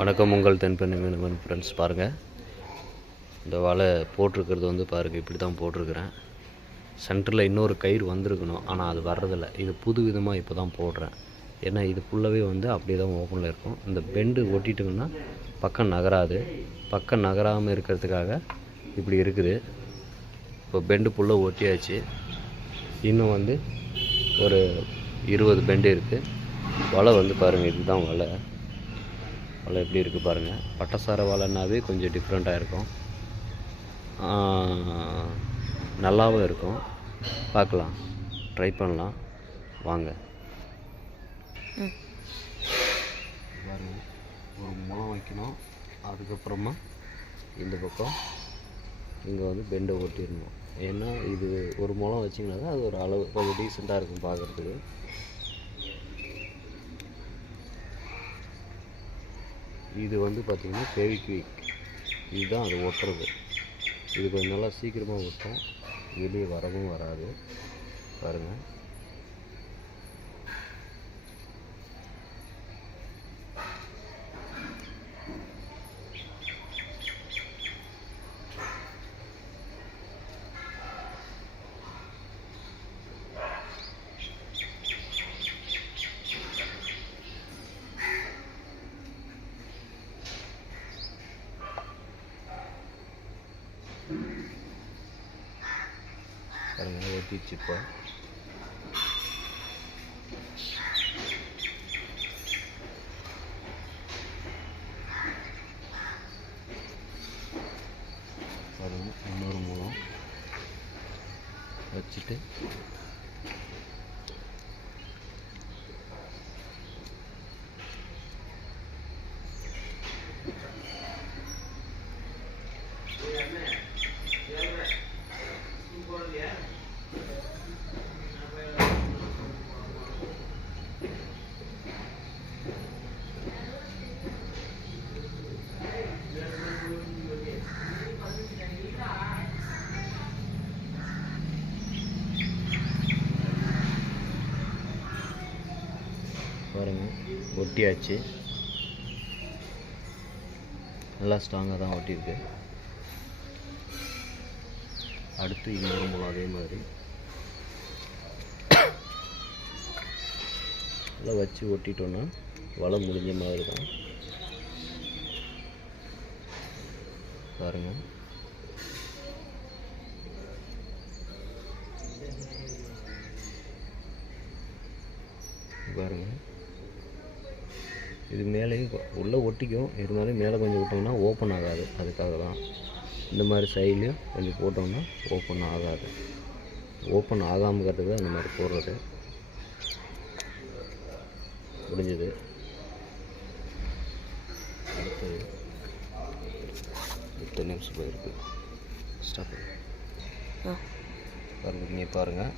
வணக்கம், உங்கள் தென்பெண்ணை மீனவன் ஃப்ரெண்ட்ஸ். பாருங்கள், இந்த வலை போட்டிருக்கிறது வந்து பாருங்கள், இப்படி தான் போட்டிருக்கிறேன். சென்டரில் இன்னொரு கயிறு வந்திருக்கணும், ஆனால் அது வர்றதில்லை. இது புது விதமாக இப்போ தான் போடுறேன். ஏன்னா இது ஃபுல்லாகவே வந்து அப்படியே தான் ஓப்பனில் இருக்கும். இந்த பெண்டு ஒட்டிட்டோம்னா பக்கம் நகராது. பக்கம் நகராமல் இருக்கிறதுக்காக இப்படி இருக்குது. இப்போ பெண்டு ஃபுல்லாக ஒட்டியாச்சு. இன்னும் வந்து ஒரு 20 பெண்டு இருக்குது. வலை வந்து பாருங்கள், இதுதான் வலை எப்படி இருக்குது பாருங்கள். பட்டசார வலைன்னாவே கொஞ்சம் டிஃப்ரெண்ட்டாக இருக்கும், நல்லாவும் இருக்கும். பார்க்கலாம், ட்ரை பண்ணலாம் வாங்க. பாருங்கள், ஒரு முளம் வைக்கணும். அதுக்கப்புறமா இந்த பக்கம் இங்கே வந்து பெண்டை ஓட்டிடணும். ஏன்னா இது ஒரு முளம் வச்சிங்கன்னா தான் அது ஒரு அளவு கொஞ்சம் டீசெண்டாக இருக்கும் பார்க்குறதுக்கு. இது வந்து பார்த்திங்கன்னா ஃபெவிக்விக், இதுதான் அது ஒட்டுறது. இது கொஞ்சம் நல்லா சீக்கிரமாக ஒட்டும், வெளியே வரவும் வராது. பாருங்கள், பாருங்கள் ஒட்டிச்சு. இப்போ பாருங்கள், இன்னொரு மூலம் வச்சுட்டு பாருங்கள் ஒட்டியாச்சு. நல்லா ஸ்ட்ராங்காக தான் ஒட்டியிருக்கு. அடுத்து இன்னொரு மூலம் அதே மாதிரி நல்லா வச்சு ஒட்டிட்டோன்னா வலை முடிஞ்ச மாதிரி தான். பாருங்கள், பாருங்கள், இது மேலேயும் உள்ளே ஒட்டிக்கும், இருந்தாலும் மேலே கொஞ்சம் விட்டோம்னா ஓப்பன் ஆகாது. அதுக்காக தான் இந்த மாதிரி சைட்லேயும் கொஞ்சம் போட்டோம்னா ஓப்பன் ஆகாது. ஓப்பன் ஆகாமல் இருக்கிறதுக்கு தான் இந்த மாதிரி போடுறது. முடிஞ்சது. அடுத்து 10 நிமிஷம் போயிருக்கு. ஸ்டாப் பாருங்கள், இங்கே பாருங்கள்,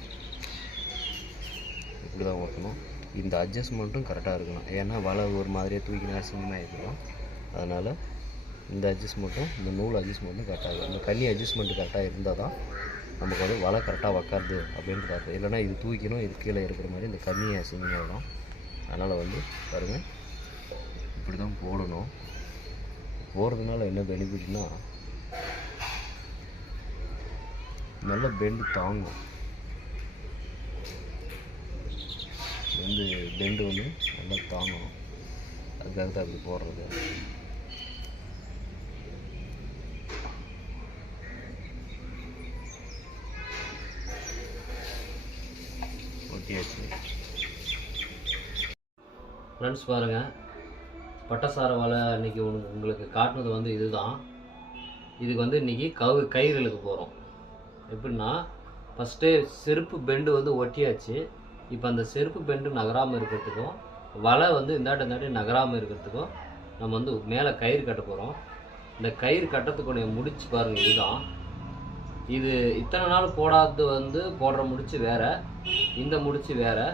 இப்படி தான் ஓட்டணும். இந்த அட்ஜஸ்ட்மெண்ட்டும் கரெக்டாக இருக்கணும். ஏன்னா வலை ஒரு மாதிரியாக தூக்கினா அசிங்கமாக இருக்கும். அதனால் இந்த அட்ஜஸ்ட்மெண்ட்டும், இந்த நூல் அட்ஜஸ்ட்மெண்ட்டும் கரெக்டாக இருக்கும். இந்த கண்ணி அட்ஜஸ்ட்மெண்ட்டு கரெக்டாக இருந்தால் தான் நமக்கு வந்து வலை கரெக்டாக உக்காருது அப்படின்ட்டு பார்த்தோம். இல்லைனா இது தூக்கினும் இது கீழே இருக்கிற மாதிரி இந்த கண்ணி அசிங்கமாகிடும். அதனால் வந்து பாருங்கள், இப்படி தான் போடணும். போடுறதுனால என்ன பெனிஃபிட்னா, நல்ல பெண்டு தாங்கும். பெண்டு வந்து நல்லா தாங்கணும். அதுக்காக தான் அப்படி போடுறது. ஒட்டியாச்சு. ஃப்ரெண்ட்ஸ் பாருங்கள், பட்டசார வலை இன்றைக்கி உங்களுக்கு காட்டினது வந்து இதுதான். இதுக்கு வந்து இன்றைக்கி கயிறு இழுக்க போகிறோம். எப்படின்னா, ஃபஸ்ட்டு செருப்பு பெண்டு வந்து ஒட்டியாச்சு. இப்போ அந்த செருப்பு பெண்டு நகராமல் இருக்கிறதுக்கும், வலை வந்து இந்தாட்டி நகராமல் இருக்கிறதுக்கும் நம்ம வந்து மேலே கயிறு கட்ட போகிறோம். இந்த கயிறு கட்டுறதுக்குடைய முடிச்சு பாருங்கள், இதுதான். இது இத்தனை நாள் போடாதது வந்து போடுற முடிச்சு வேறு, இந்த முடிச்சு வேறு.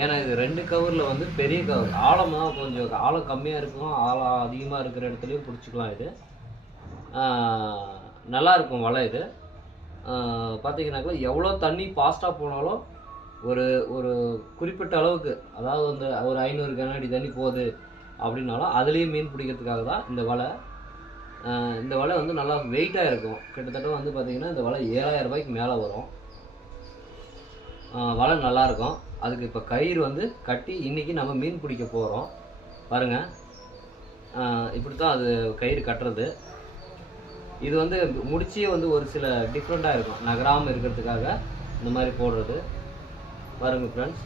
ஏன்னா இது 2 கவரில் வந்து பெரிய கவர், ஆழமாக கொஞ்சம் ஆழம் கம்மியாக இருக்கும், ஆழம் அதிகமாக இருக்கிற இடத்துலையும் பிடிச்சிக்கலாம். இது நல்லாயிருக்கும் வலை. இது பார்த்தீங்கன்னாக்கா எவ்வளோ தண்ணி ஃபாஸ்ட்டாக போனாலும் ஒரு ஒரு குறிப்பிட்ட அளவுக்கு, அதாவது வந்து ஒரு 500 கனஅடி தண்ணி போகுது அப்படின்னாலும் அதுலேயும் மீன் பிடிக்கிறதுக்காக தான் இந்த வலை. இந்த வலை வந்து நல்லா வெயிட்டாக இருக்கும். கிட்டத்தட்ட வந்து பார்த்திங்கன்னா இந்த வலை 7000 ரூபாய்க்கு மேலே வரும். வலை நல்லாயிருக்கும். அதுக்கு இப்போ கயிறு வந்து கட்டி இன்றைக்கி நம்ம மீன் பிடிக்க போகிறோம். பாருங்கள், இப்படி தான் அது கயிறு கட்டுறது. இது வந்து முடிச்சே வந்து ஒரு சில டிஃப்ரெண்ட்டாக இருக்கும், நகராமல் இருக்கிறதுக்காக இந்த மாதிரி போடுறது. பாருங்கள் ஃப்ரெண்ட்ஸ்,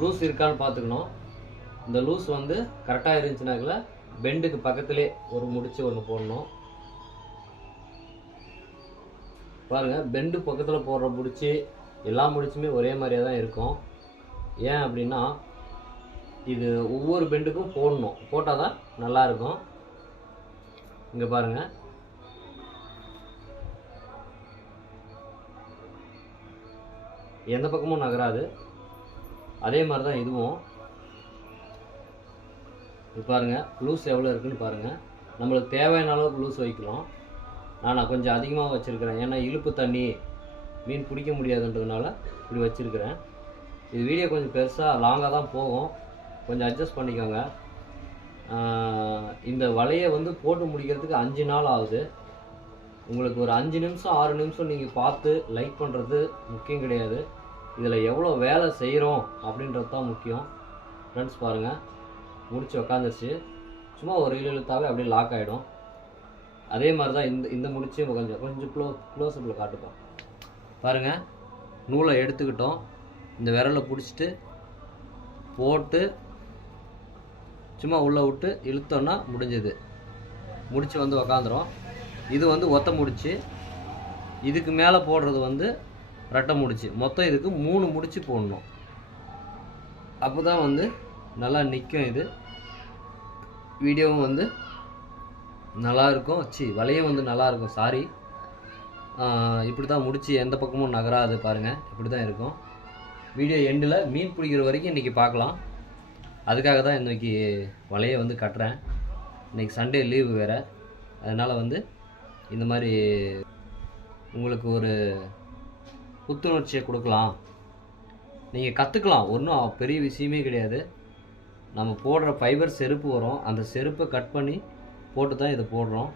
லூஸ் இருக்கான்னு பார்த்துக்கணும். இந்த லூஸ் வந்து கரெக்டாக இருந்துச்சுனாக்கல பெண்டுக்கு பக்கத்துலேயே ஒரு முடிச்சு ஒன்று போடணும். பாருங்கள், பெண்டு பக்கத்தில் போடுற முடிச்சு எல்லா முடிச்சுமே ஒரே மாதிரியாக தான் இருக்கும். ஏன் அப்படின்னா இது ஒவ்வொரு பெண்டுக்கும் போடணும், போட்டால் தான் நல்லாயிருக்கும். இங்கே பாருங்கள், எந்த பக்கமும் நகராது. அதே மாதிரி தான் இதுவும். இது பாருங்கள், லூஸ் எவ்வளோ இருக்குதுன்னு பாருங்கள். நம்மளுக்கு தேவையான அளவுக்கு லூஸ் வைக்கலாம். நான் கொஞ்சம் அதிகமாக வச்சுருக்கிறேன், ஏன்னா இழுப்பு தண்ணி மீன் பிடிக்க முடியாதுன்றதுனால இப்படி வச்சுருக்கிறேன். இது வீடியோ கொஞ்சம் பெருசாக லாங்காக தான் போகும், கொஞ்சம் அட்ஜஸ்ட் பண்ணிக்கோங்க. இந்த வலையை வந்து போட்டு முடிக்கிறதுக்கு 5 நாள் ஆகுது. உங்களுக்கு ஒரு 5 நிமிஷம் 6 நிமிஷம் நீங்கள் பார்த்து லைக் பண்ணுறது முக்கியம் கிடையாது. இதில் எவ்வளோ வேலை செய்கிறோம் அப்படின்றது தான் முக்கியம். ஃப்ரெண்ட்ஸ் பாருங்கள், முடிச்சு உக்காந்துருச்சு. சும்மா ஒரு இழுத்தாவே அப்படியே லாக் ஆகிடும். அதே மாதிரி தான் இந்த முடிச்சு கொஞ்சம் க்ளோஸ்அப்பில் காட்டுப்போம். பாருங்கள், நூலை எடுத்துக்கிட்டோம், இந்த விரலை பிடிச்சிட்டு போட்டு சும்மா உள்ளே விட்டு இழுத்தோன்னா முடிஞ்சது. முடிச்சு வந்து உக்காந்துரும். இது வந்து ஒத்த முடிச்சு. இதுக்கு மேலே போடுறது வந்து ரெட்டை முடிச்சு. மொத்தம் இதுக்கு 3 முடிச்சு போடணும். அப்போ தான் வந்து நல்லா நிற்கும். இது வீடியோவும் வந்து நல்லாயிருக்கும். வலையும் வந்து நல்லாயிருக்கும். சாரி, இப்படி தான் முடிச்சு எந்த பக்கமும் நகராது. பாருங்கள், இப்படி தான் இருக்கும். வீடியோ எண்டில் மீன் பிடிக்கிற வரைக்கும் இன்றைக்கி பார்க்கலாம். அதுக்காக தான் இன்றைக்கி வலையை வந்து கட்டுறேன். இன்றைக்கி சண்டே லீவு வேறு, அதனால் வந்து இந்த மாதிரி உங்களுக்கு ஒரு புத்துணர்ச்சியை கொடுக்கலாம். நீங்கள் கற்றுக்கலாம், ஒன்றும் பெரிய விஷயமே கிடையாது. நம்ம போடுற ஃபைபர் செருப்பு வரும், அந்த செருப்பை கட் பண்ணி போட்டு தான் இதை போடுறோம்.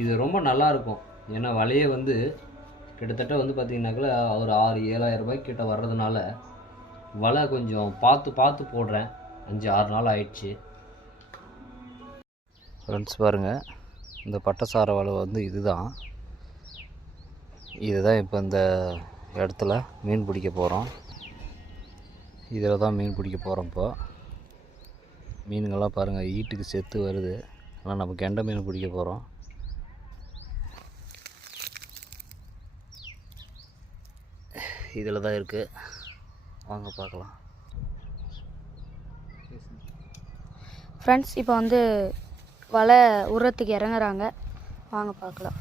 இது ரொம்ப நல்லாயிருக்கும். ஏன்னா வலையை வந்து கிட்டத்தட்ட வந்து பார்த்திங்கனாக்கா ஒரு 6-7 ரூபாய்க்கு கிட்ட வர்றதுனால வலை கொஞ்சம் பார்த்து போடுறேன். 5-6 நாள் ஆயிடுச்சு. ஃப்ரெண்ட்ஸ் பாருங்கள், இந்த பட்டசார வலை வந்து இதுதான் இப்போ இந்த இடத்துல மீன் பிடிக்க போகிறோம். இதில் தான் மீன் பிடிக்க போகிறோம். இப்போ மீனுங்கள்லாம் பாருங்கள், ஈட்டுக்கு செத்து வருது. ஆனால் நம்ம கெண்டை மீன் பிடிக்க போகிறோம். இதில் தான் இருக்குது, வாங்க பார்க்கலாம். ஃப்ரெண்ட்ஸ், இப்போ வந்து வலை உரத்துக்கு இறங்குறாங்க, வாங்க பார்க்கலாம்.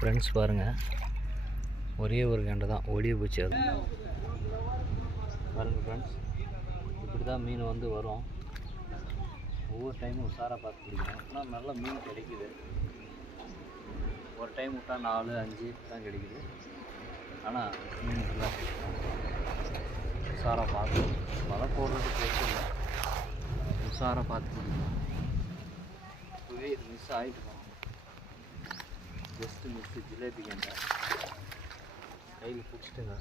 ஃப்ரெண்ட்ஸ் பாருங்கள், ஒரே ஒரு கெண்டை தான் ஒடிய போச்சு. அது பாருங்கள் ஃப்ரெண்ட்ஸ், இப்படி தான் மீன் வந்து வரும். ஒவ்வொரு டைமும் உஷாராக பார்த்து பிடிக்கணும். ஆனால் நல்ல மீன் கிடைக்குது. ஒரு டைம் விட்டால் 4-5 தான் கிடைக்குது. ஆனால் மீன் இல்லை, உஷாராக பார்த்து வலை போடுறது பிரச்சனை இல்லை, உஷாராக பார்த்து பிடிக்கணும். இப்போவே இது மிஸ் ஆகிட்டு ஜஸ்ட்டு மிஸ்ஸு. ஜிலேபி கெண்டை கையில் பிடிச்சிட்டுங்க.